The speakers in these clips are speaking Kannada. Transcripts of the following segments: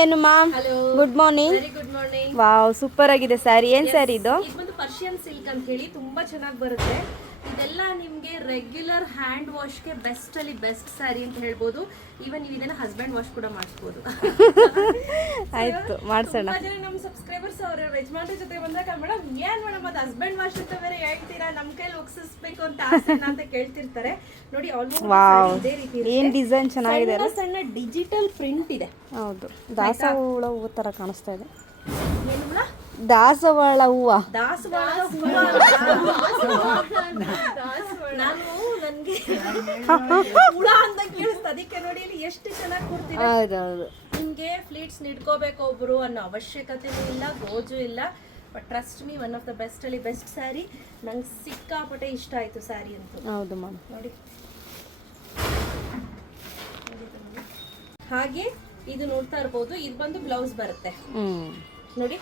ಏನು ma'am? Good morning. Very good morning. Wow, super ಆಗಿದೆ ಸ್ಯಾರಿ. ಏನ್ ಸ್ಯಾರಿ ಇದು? ಇದು ಬಂದು ಪರ್ಷಿಯನ್ ಸಿಲ್ಕ್ ಅಂತ ಹೇಳಿ ತುಂಬಾ ಚೆನ್ನಾಗಿ ಬರುತ್ತೆ. ಇದೆಲ್ಲ ನಿಮಗೆ ರೆಗ್ಯುಲರ್ ಹ್ಯಾಂಡ್ ವಾಶ್ಗೆ ಬೆಸ್ಟ್ ಅಲ್ಲಿ ಬೆಸ್ಟ್ ಸ್ಯಾರಿ ಅಂತ ಹೇಳ್ಬೋದು. ಈವನ್ ನೀವು ಇದನ್ನ ಹಸ್ಬೆಂಡ್ ವಾಶ್ ಕೂಡ ಮಾಡಿಸ್ಬೋದು. ಆಯ್ತು, ಮಾಡ್ಸೋಣ. ತುಂಬಾ ಜನ ನಮ್ಮ ಸಬ್ಸ್ಕ್ರೈಬರ್ಸ್ ಅವ್ರ ಯಜಮಾನ್ರ ಜೊತೆ ಬಂದಾಗ ಮೇಡಮ್ ಏನ್ ಮೇಡಮ್ ಅದು ಹಸ್ಬೆಂಡ್ ವಾಶ್ ಅಂತ ಬೇರೆ ಹೇಳ್ತೀರಾ, ನಮ್ ಕೈಲಿ ಒಗ್ಸಿಸ್ಬೇಕು ಅಂತ ಆಸೆನಾ ಅಂತ ಕೇಳ್ತಿರ್ತಾರೆ. ನೋಡಿ ಆಲ್ಮೋಸ್ಟ್ ಇದೇ ರೀತಿ ಏನ್ ಡಿಸೈನ್ ಚೆನ್ನಾಗಿದೆ, ಸಣ್ಣ ಡಿಜಿಟಲ್ ಪ್ರಿಂಟ್ ಇದೆ. ಹೌದು, ದಾಸವಾಳ ಹೂವು ತರ ಕಾಣಿಸ್ತಾ ಇದೆ. ಏನು ಮೇಡಮ್? ದಾಸವಾಳ ಹೂವ. ದಾಸವಾಳದ ಹೂವ. ನಾನು ನನ್ಗೆ ಹುಳ ಅಂತ ಕೇಳಿಸ್ತು, ಅದಕ್ಕೆ ನೋಡಿ ಇಲ್ಲಿ ಎಷ್ಟು ಚೆನ್ನಾಗಿ ಕೊಡ್ತೀವಿ. ಹೌದೌದು. ನಿಮ್ಗೆ ಫ್ಲೀಟ್ಸ್ ನಿಡ್ಕೋಬೇಕು ಒಬ್ರು ಅನ್ನೋ ಅವಶ್ಯಕತೆನೂ ಇಲ್ಲ, ಗೋಜು ಇಲ್ಲ. But trust me, one of the best ಅಲ್ಲಿ ಬೆಸ್ಟ್ ಸ್ಯಾರಿ. ನಂಗೆ ಸಿಕ್ಕಾಪಟ್ಟೆ ಇಷ್ಟ ಆಯ್ತು ಸ್ಯಾರಿ ಅಂತ. ಹೌದು ಮ್ಯಾಮ್. ನೋಡಿ ಹಾಗೆ ಇದು ನೋಡ್ತಾ ಇರ್ಬೋದು. ಇದು ಬಂದು ಬ್ಲೌಸ್ ಬರುತ್ತೆ ನೋಡಿ,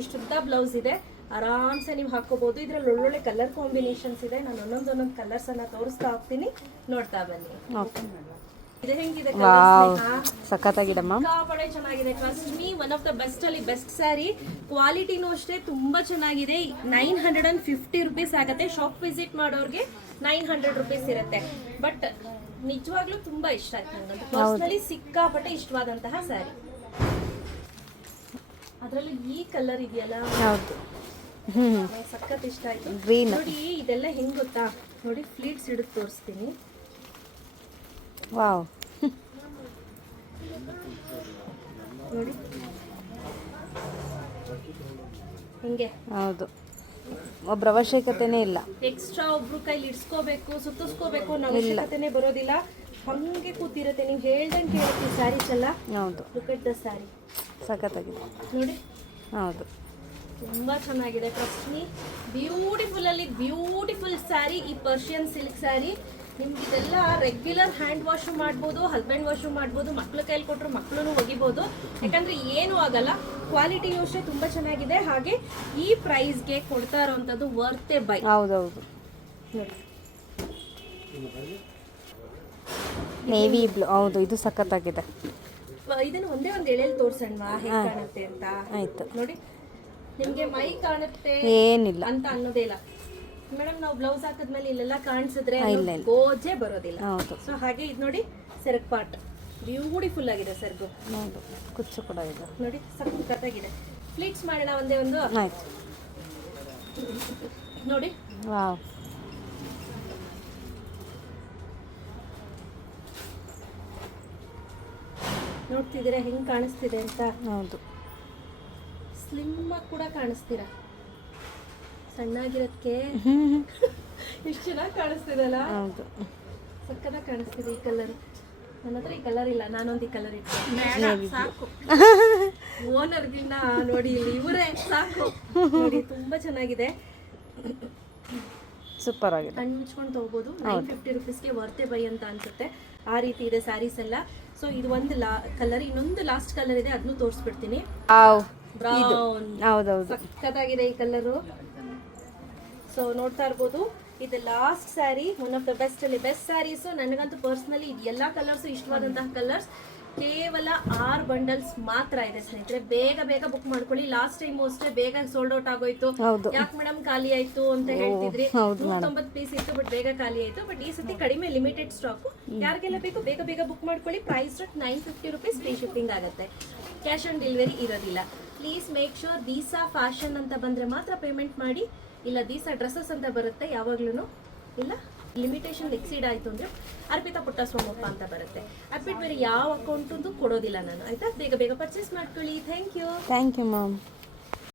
ಇಷ್ಟುದ್ದ ಬ್ಲೌಸ್ ಇದೆ. ಆರಾಮ್ಸೆ ನೀವು ಹಾಕೋಬಹುದು. ಇದ್ರಲ್ಲಿ ಒಳ್ಳೊಳ್ಳೆ ಕಲರ್ ಕಾಂಬಿನೇಷನ್ಸ್ ಇದೆ. ನಾನು ಒಂದೊಂದು ಕಲರ್ಸ್ ಅನ್ನ ತೋರಿಸ್ತಾ ಹೋಗ್ತೀನಿ, ನೋಡ್ತಾ ಬನ್ನಿ. ಇದು ಹೆಂಗಿದೆ? ಸಖತ್ತಾಗಿದೆ ಮ್ಯಾಮ್, ಸಿಕ್ಕಾಪಟ್ಟೆ ಚೆನ್ನಾಗಿದೆ. Trust me, one of the best ಅಲ್ಲಿ ಬೆಸ್ಟ್ ಸ್ಯಾರಿ. ಕ್ವಾಲಿಟಿನೂ ಅಷ್ಟೇ ತುಂಬಾ ಚೆನ್ನಾಗಿದೆ. 950 ರುಪೀಸ್ ಆಗುತ್ತೆ. ಶಾಪ್ ವಿಸಿಟ್ ಮಾಡೋರ್ಗೆ 900 ರುಪೀಸ್ ಇರುತ್ತೆ. ಬಟ್ ನಿಜವಾಗ್ಲೂ ತುಂಬಾ ಇಷ್ಟ ಆಯ್ತು ನನಗಂತೂ ಪರ್ಸನಲಿ. ಸಿಕ್ಕಾಪಟ್ಟೆ ಇಷ್ಟವಾದಂತಹ ಸ್ಯಾರಿ. ಅದರಲ್ಲೂ ಈ ಕಲರ್ ಇದೆಯಲ್ಲ, ಹೌದು, ಸಖತ್ ಇಷ್ಟ ಆಯ್ತು. ಗ್ರೀನ್. ನೋಡಿ ಇದೆಲ್ಲ ಹೆಂಗ್ ಗೊತ್ತಾ, ನೋಡಿ ಫ್ಲೀಟ್ಸ್ ಹಿಡಿದು ತೋರಿಸ್ತೀನಿ. ವಾವ್, ನೋಡಿ ಹಿಂಗೆ. ಹೌದು, ಒಬ್ರ ಅವಶ್ಯಕತೆನೇ ಇಲ್ಲ. ಎಕ್ಸ್ಟ್ರಾ ಒಬ್ರು ಕೈಲಿ ಇಡ್ಸ್ಕೋಬೇಕು, ಸುತ್ತಿಸ್ಕೋಬೇಕು ಅನ್ನೋ ಅವಶ್ಯಕತೆನೇ ಬರೋದಿಲ್ಲ. ಹಂಗೆ ಕೂತಿರುತ್ತೆ. ನೀವು ಹೇಳ್ದಂಗೆ ಕೇಳುತ್ತೆ ಸ್ಯಾರೀಸ್ ಎಲ್ಲ. ಹೌದು, ಲುಕ್ ಅಟ್ ದ ಸ್ಯಾರಿ, ಸಖತ್ತಾಗಿದೆ ನೋಡಿ. ಹೌದು, ತುಂಬಾ ಚೆನ್ನಾಗಿದೆ. ಟ್ರಸ್ಟ್ ಮೀ, ಬ್ಯೂಟಿಫುಲ್ ಅಲ್ಲಿ ಬ್ಯೂಟಿಫುಲ್ ಸ್ಯಾರಿ. ಈ ಪರ್ಷಿಯನ್ ಸಿಲ್ಕ್ ಸ್ಯಾರಿ ನಿಮ್ಗೆ ಇದೆಲ್ಲ ರೆಗ್ಯುಲರ್ ಹ್ಯಾಂಡ್ ವಾಶ್ ಮಾಡ್ಬೋದು, ಹಸ್ಬೆಂಡ್ ವಾಶ್ ಮಾಡ್ಬೋದು, ಮಕ್ಳ ಕೈಲಿ ಕೊಟ್ಟರು ಮಕ್ಳು ಒಗಿಬೋದು. ಯಾಕಂದ್ರೆ ಏನೂ ಆಗಲ್ಲ. ಕ್ವಾಲಿಟಿಯೂ ಅಷ್ಟೇ ತುಂಬಾ ಚೆನ್ನಾಗಿದೆ. ಹಾಗೆ ಈ ಪ್ರೈಸ್ಗೆ ಕೊಡ್ತಾ ಇರೋವಂಥದ್ದು ವರ್ತೆ ಬೈ. ಹೌದೌದು. ನೇವಿ ಬ್ಲೂ, ಹೌದು, ಇದು ಸಖತ್ತಾಗಿದೆ. ಇದನ್ನು ಒಂದೇ ಒಂದು ಎಳೆಯಲ್ಲಿ ತೋರ್ಸಣ್ವಾ ಹೇಗೆ ಕಾಣುತ್ತೆ ಅಂತ. ಆಯ್ತು, ನೋಡಿ, ನಿಮ್ಗೆ ಮೈ ಕಾಣುತ್ತೆ ಏನಿಲ್ಲ ಅಂತ ಅನ್ನೋದೇ ಇಲ್ಲ ಮೇಡಮ್. ನಾವು ಬ್ಲೌಸ್ ಹಾಕಿದ್ಮೇಲೆ ಇಲ್ಲೆಲ್ಲ ಕಾಣಿಸಿದ್ರೆ ಗೋಜೆ ಬರೋದಿಲ್ಲ. ಸೊ ಹಾಗೆ ಇದು ನೋಡಿ, ಸೆರಗ್ ಪಾರ್ಟ್ ಬ್ಯೂಟಿಫುಲ್ ಆಗಿದೆ. ಸೆರಗು ಹೌದು, ಕುಚ್ಚು ಕೂಡ ಇದೆ ನೋಡಿ, ಸಖತ್ತಾಗಿದೆ. ಫ್ಲೀಟ್ಸ್ ಮಾಡೋಣ ಒಂದೇ ಒಂದು. ಆಯ್ತು, ನೋಡಿ. ವಾವ್, ನೋಡ್ತಿದ್ದೀರಾ ಹೆಂಗ್ ಕಾಣಿಸ್ತಿದೆ ಅಂತ? ಹೌದು, ಸ್ಲಿಮ್ ಆಗಿ ಕೂಡ ಕಾಣಿಸ್ತೀರಾ. ಸಣ್ಣಾಗಿರೋದಕ್ಕೆ ಎಷ್ಟು ಚೆನ್ನಾಗಿ ಕಾಣಿಸ್ತಿದಲ್ಲ. ಹೌದು, ಸಕ್ಕತ್ತಾಗಿ ಕಾಣಿಸ್ತಿದೆ. ಈ ಕಲರ್ ನನ್ನ ಹತ್ರ ಈ ಕಲರ್ ಇಲ್ಲ, ನಾನೊಂದು ಈ ಕಲರ್ ಇಟ್ಟು ಸಾಕು. ಓನರ್ಗಿನ್ನ ನೋಡಿ ಇಲ್ಲಿ ಇವರೇ ಸಾಕು. ನೋಡಿ ತುಂಬಾ ಚೆನ್ನಾಗಿದೆ, ಸೂಪರ್ ಆಗಿದೆ. ಕಣ್ಣು ಮುಚ್ಕೊಂಡು ತಗೋಬಹುದು. 950 ರುಪೀಸ್ಗೆ ವರ್ತೆ ಬೈ ಅಂತ ಅನ್ಸುತ್ತೆ. ಆ ರೀತಿ ಇದೆ ಸ್ಯಾರೀಸ್ ಎಲ್ಲ. ಸೊ ಇದು ಒಂದು ಕಲರ್. ಇನ್ನೊಂದು ಲಾಸ್ಟ್ ಕಲರ್ ಇದೆ, ಅದನ್ನು ತೋರಿಸ್ಬಿಡ್ತೀನಿ. ಬ್ರೌನ್, ಹೌದೌದು, ಸಕ್ಕತ್ತಾಗಿದೆ ಈ ಕಲರು. ಸೊ ನೋಡ್ತಾ ಇರ್ಬೋದು, ಇದು last sari. One of the best ಅಲ್ಲಿ ಬೆಸ್ಟ್ ಸ್ಯಾರೀಸು. ನನಗಂತೂ ಪರ್ಸ್ನಲಿ ಎಲ್ಲ ಕಲರ್ಸು ಇಷ್ಟವಾದಂತಹ ಕಲರ್ಸ್. ಕೇವಲ 6 ಬಂಡಲ್ಸ್ ಮಾತ್ರ ಇದೆ ಸ್ನೇಹಿತರೆ. ಬೇಗ ಬೇಗ ಬುಕ್ ಮಾಡ್ಕೊಳ್ಳಿ. ಲಾಸ್ಟ್ ಟೈಮ್ ಅಷ್ಟೇ ಬೇಗ ಸೋಲ್ಡ್ ಔಟ್ ಆಗೋಯ್ತು. ಯಾಕೆ ಮೇಡಮ್ ಖಾಲಿ ಆಯ್ತು ಅಂತ ಹೇಳ್ತಿದ್ರಿ. 190 ಪೀಸ್ ಇತ್ತು, ಬಟ್ ಬೇಗ ಖಾಲಿ ಆಯ್ತು. ಬಟ್ ಈ ಸತಿ ಕಡಿಮೆ ಲಿಮಿಟೆಡ್ ಸ್ಟಾಕ್. ಯಾರಿಗೆಲ್ಲ ಬೇಕು ಬೇಗ ಬೇಗ ಬುಕ್ ಮಾಡ್ಕೊಳ್ಳಿ. Price 950 rupees. ಫ್ರೀ ಶಿಪ್ಪಿಂಗ್ ಆಗುತ್ತೆ. ಕ್ಯಾಶ್ ಆನ್ ಡೆಲಿವರಿ ಇರೋದಿಲ್ಲ. ಪ್ಲೀಸ್ ಮೇಕ್ ಶೋರ್ ದೀಸಾ ಫ್ಯಾಷನ್ ಅಂತ ಬಂದ್ರೆ ಮಾತ್ರ ಪೇಮೆಂಟ್ ಮಾಡಿ. ಇಲ್ಲ ದೀಸಾ ಡ್ರೆಸ್ಸಸ್ ಅಂತ ಬರುತ್ತೆ ಯಾವಾಗ್ಲೂ. ಇಲ್ಲ ಲಿಮಿಟೇಷನ್ ಎಕ್ಸೀಡ್ ಆಯಿತು ಅಂದರೆ ಅರ್ಪಿತಾ ಪುಟ್ಟಸ್ವಾಮಪ್ಪ ಅಂತ ಬರುತ್ತೆ. ಅದ್ಬಿಟ್ಟು ಬೇರೆ ಯಾವ ಅಕೌಂಟು ಕೊಡೋದಿಲ್ಲ ನಾನು. ಆಯಿತಾ? ಬೇಗ ಬೇಗ ಪರ್ಚೇಸ್ ಮಾಡ್ಕೊಳ್ಳಿ. Thank you ma'am.